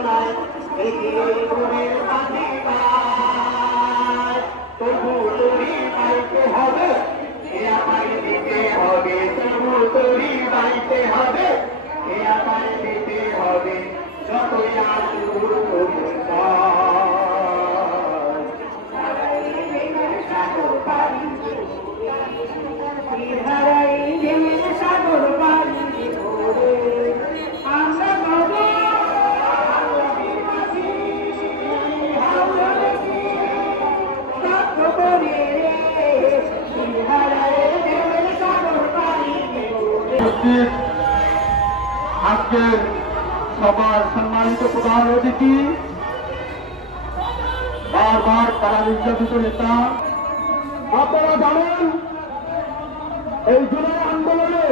নাই গুণের তবু তরি পাইতে হবে দিতে হবে তবু তরি পাইতে হবে দিতে হবে যতই আসুর সাগর পানি আমরা আজকের সবার সম্মানিত প্রধান অতিথি বারবার তারা নির্যাতিত নেতা আপনারা জানেন এই জুলাই আন্দোলনে